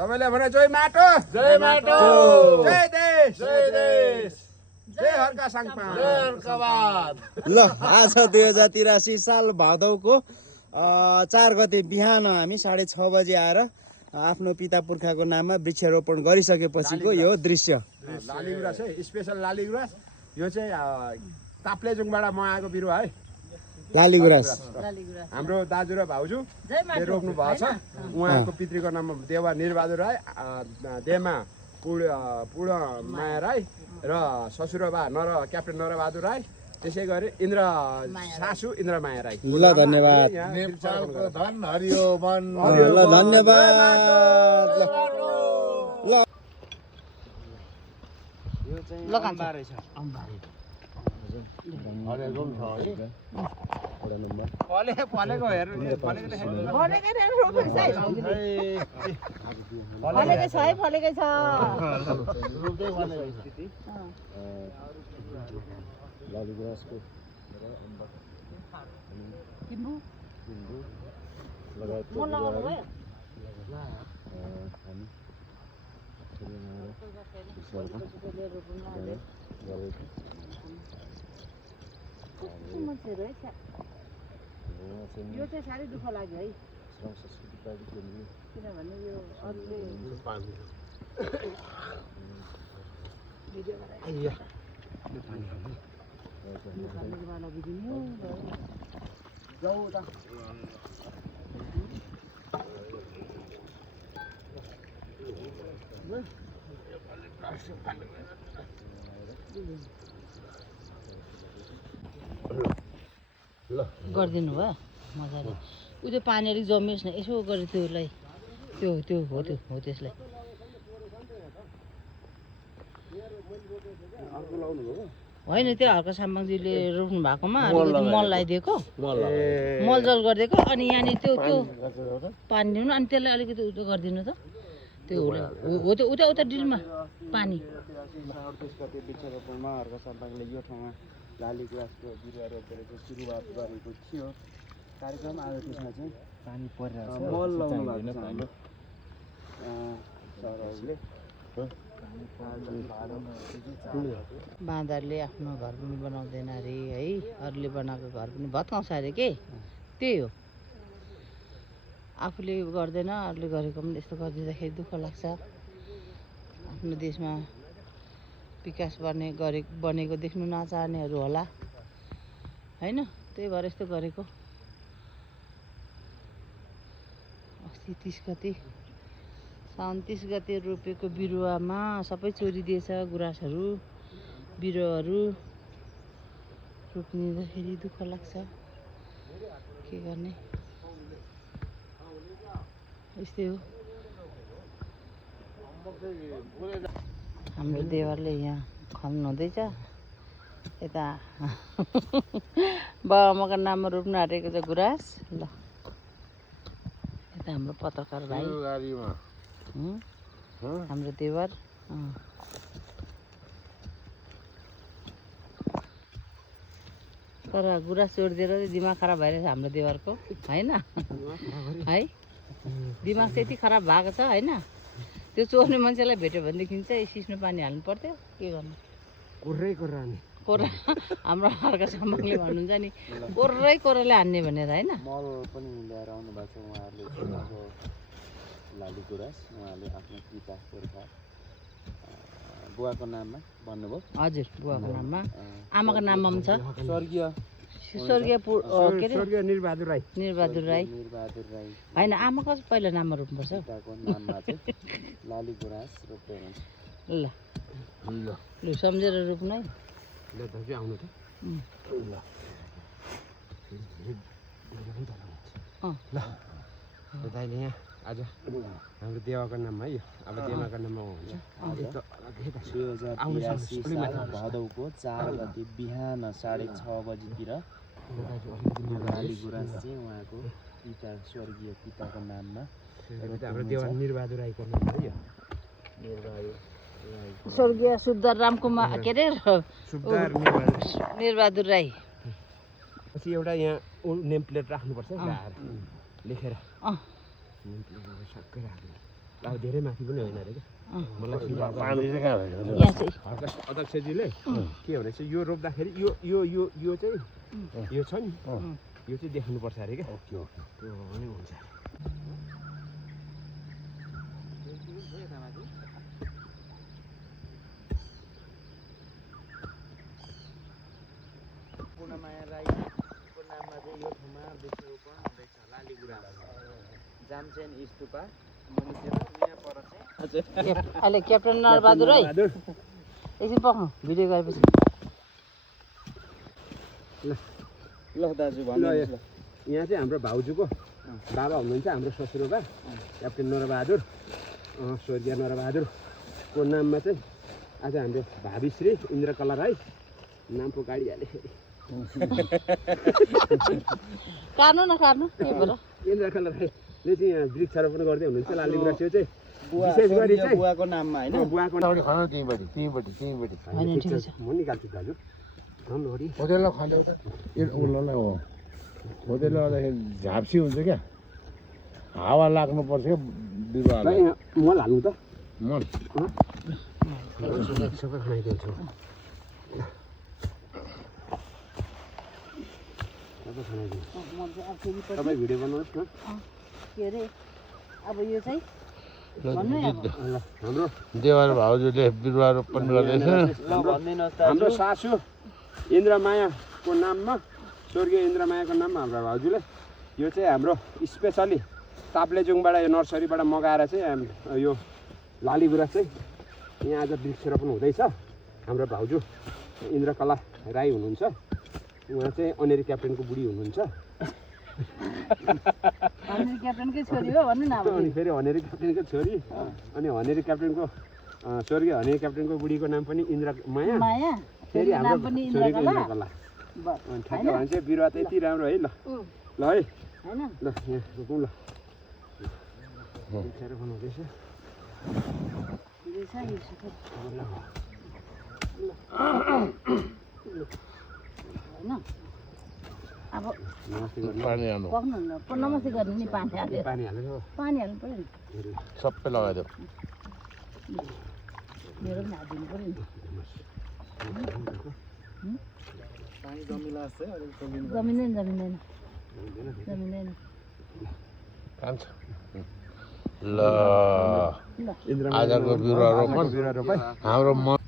सबैले भने जय माटो जय माटो जय देश जय देश जय हर्का साङपा जय हर्कवाद। ल आज 2083 साल भादौको 4 गते बिहान हामी 6:30 बजे आएर आफ्नो पिता पुर्खाको नाममा वृक्षारोपण गरिसकेपछिको यो दृश्य। लाली गुराँस है, स्पेसल लाली गुराँस। यो चाहिँ ताप्लेजुङबाट म आएको बिरुवा है, लाली गुराँस। हाम्रो दाजु र भाउजूले रोप्नु भएको छ। उहाँको पितृको नाम देवा निरबहादुर राई, देमा पूर्ण माया राई र ससुरबा क्याप्टेन नरबहादुर राई, त्यसै गरी इन्द्र सासु इन्द्रमाया राई। ल धन्यवाद। नेपालको धन हरियो मन। ल धन्यवाद। ल यो चाहिँ अम्बारे छ। अम्बारे हरेको पनि छ है। फलेको हेर्नु फलेकै छ है, फलेकै छ। रुप्दै भनेको स्थिति लाली गुराँसको किन्नु लगायतको म लगाउनु भयो। हामी मान्छेहरू है, यो चाहिँ साह्रै दुःख लाग्यो है, किनभने यो अरूले गरिदिनु भयो मजाले। उ त्यो पानी अलिक जमियोस् न, यसो गरेर त्यसलाई त्यो त्यो हो त्यसलाई। होइन, त्यो हर्का साम्बाङजीले रोप्नु भएकोमा अलिकति मल लगाइदिएको, मलजल गरिदिएको। अनि यहाँनिर त्यो पानी दिनु, अनि त्यसलाई अलिकति उयो गरिदिनु त। त्यो हो त्यो उता डिलमा पानी। 38 गते वृक्षारोपणमा हर्का साम्बाङले यो ठाउँमा लाली गुराँसको बिरुवा रोपेर चाहिँ सुरुवात गरेको थियो कार्यक्रम। आज त्यसमा चाहिँ पानी परिरहेको छ, मल लाउनु भएको छ हाम्रो सरहरूले। बाँदरले आफ्नो घर पनि बनाउँदैन अरे है, अरूले बनाएको घर पनि भत्काउँछ अरे के, त्यही हो। आफूले गर्दैन, अरूले गरेको पनि यस्तो गरिदिँदाखेरि दुःख लाग्छ। आफ्नो देशमा विकास बनेको देख्नु नचाहनेहरू होला होइन, त्यही भएर यस्तो गरेको। अस्ति 30 गते साउन 30 गते रोपेको बिरुवामा सबै चोरिदिएछ गुराँसहरू, बिरुवाहरू। रोपिँदाखेरि दुःख लाग्छ, के गर्ने, यस्तै हो। हाम्रो देवरले यहाँ खन्नु हुँदैछ, यता बाबाआमाको नाममा रोप्नु आँटेको छ गुराँस। ल यता हाम्रो पत्रकार भाइ, हाम्रो देवर। तर गुराँस छोडिदिएर दिमाग खराब भइरहेछ हाम्रो देवरको होइन है। दिमाग चाहिँ यति खराब भएको छ होइन, त्यो चोर्ने मान्छेलाई भेट्यो भनेदेखि चाहिँ सिस्नो पानी हाल्नु पर्थ्यो, के गर्नु। कोर्रा हाम्रो हर्का साम्बाङले भन्नुहुन्छ नि, कोर्राले हान्ने भनेर होइन। मल पनि ल्याएर आउनु भएको छ उहाँहरूले। लाली गुराँस उहाँले आफ्नो पिता पुर्खा बुवाको नाममा भन्नुभयो। हजुर, बुवाको नाममा, आमाको नाममा पनि छ। स्वर्गीय निरबहादुर राई। निरबहादुर राई होइन, आमाको पहिला नाममा रोप्नुपर्छ। पिताको नाममा चाहिँ लाली गुराँस रोप्दै हुन्छ। ल ल सम्झेर रोप्नु है। ल दाजु आउनु त। ल दाइले यहाँ आज हाम्रो देवाको नाममा है, अब देवाको नाममा हुन्छ। 2083 साल भदौको 4 गते बिहान 6:30 बजीतिर लाली गुराँस चाहिँ उहाँको पिता स्वर्गीय पिताको नाममा हाम्रो देवा निरबहादुर राईको नाम है यो। स्वर्गीय सुब्दार रामकुमार के अरे निरबहादुर राई। पछि एउटा यहाँ नेम प्लेट राख्नुपर्छ, लेखेर। नेम प्लेट सबै राख्नु। अब धेरै माथि पनि होइन अरे क्या मलाई फिल आएको पानी चाहिँ कहाँ रहेछ यहाँ चाहिँ अध्यक्षजीले के भनेछ यो रोप्दाखेरि यो यो यो यो चाहिँ यो छ नि यो चाहिँ देख्नुपर्छ अरे क्या त्यो पनि हुन्छ पूर्णमाया राईको नाममा चाहिँ यो ठाउँमा वृक्षरोपण हुँदैछ लाली गुराँस जामचेन स्तुपा मनिसेर यहाँ पर चाहिँ अहिले क्याप्टन नरबहादुर है एकछिन पक्नु भिडियो गएपछि ल दाजु भन्नुहोस् ल यहाँ चाहिँ हाम्रो भाउजूको बाबा हुनुहुन्छ हाम्रो ससुरोबा क्याप्टेन नरबहादुर स्वर्गीय नरबहादुरको नाममा चाहिँ आज हाम्रो भावी श्री इन्द्रकला राई नाम पो गाडिहाले काट्नु न काट्नु इन्द्रकला राईले चाहिँ यहाँ वृक्षारोपण गर्दै हुनुहुन्छ लाली गुराँस यो चाहिँ विशेष गरी चाहिँ बुवाको नाममा होइन बुवाको खानु त्यहीँपट्टि म निकाल्छु दाजु राम्ररी खोदेलो खाँदै त यो उल्लोलाई हो खोदेलो गर्दाखेरि झाप्सी हुन्छ क्या हावा लाग्नुपर्छ क्या बिरुवालाई मल हाल्नु त मल सबै खनाइदिन्छु सबै खनाइदिन्छु तपाईँ भिडियो बनाउनुहोस् न के अरे अब यो चाहिँ हाम्रो देवार भाउजूले बिरुवा रोपण गर्दैछ ल भनिदिनुहोस् दाजु हाम्रो सासू इन्द्रमायाको नाममा स्वर्गीय इन्द्रमायाको नाममा हाम्रो भाउजूले यो चाहिँ हाम्रो स्पेसली ताप्लेजुङबाट यो नर्सरीबाट मगाएर चाहिँ यो लाली गुराँस चाहिँ यहाँ आज वृक्षरोपण हुँदैछ हाम्रो भाउजू इन्द्रकला राई हुनुहुन्छ उहाँ चाहिँ अनेरी क्याप्टेनको बुढी हुनुहुन्छ क्याप्टनकै छोरी हो भन्नु न अब अनि फेरि हनेरी क्याप्टेनको छोरी अनि हनेरी क्याप्टेनको स्वर्गीय हनेरी क्याप्टेनको बुढीको नाम पनि इन्द्रमाया माया फेरि हाम्रो नाम पनि छोरीको इन्द्रकला इन्द्रकला ठ्याक्क भन्छ बिरुवा त यति राम्रो है ल ल है होइन ल यहाँ रोपौँ ल वृक्षारोपण हुँदैछ होइन अब नमस्ते गर्नु पानी हाल्नु पक्नु न नमस्ते गर्नु नि पानी हालेर पानी हालेर हो पानी हाल्नु पऱ्यो नि सबै लगाइदियो मेरो पनि हालिदिनु पऱ्यो नि पानी जमिला जस्तै अलिक जमिँदैन जमिँदैन खान्छ ल आजको बिरुवा रोपण हाम्रो